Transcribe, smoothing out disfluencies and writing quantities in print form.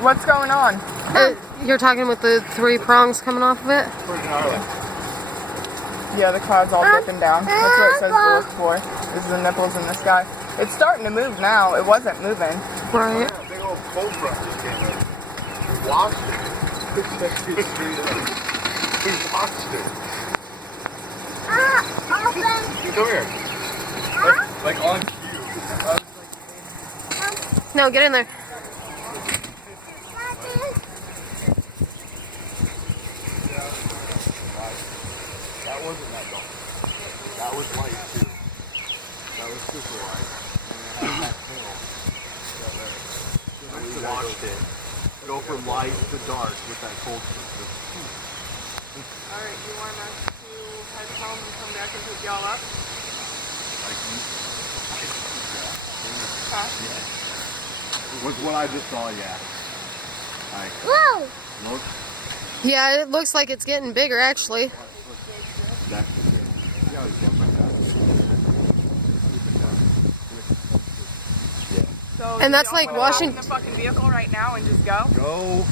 What's going on? You're talking with the 3 prongs coming off of it? Yeah, the cloud's all dripping down. That's what it says to look for. Is the nipples in the sky. It's starting to move now. It wasn't moving. Right. Yeah, big old cold front just came in. We watched it. We watched it. Come here. Like on cue. No, get in there. That wasn't that dark. That was light too. That was super light. And it had that tail. We watched it go from light to dark with that cold front. Alright, you want us to head home and come back and pick y'all up? Was what I just saw, yeah. Whoa! Look. Yeah, it looks like it's getting bigger actually. So And that's do y'all like wanna hop in Washington. the fucking vehicle right now and just go? Go.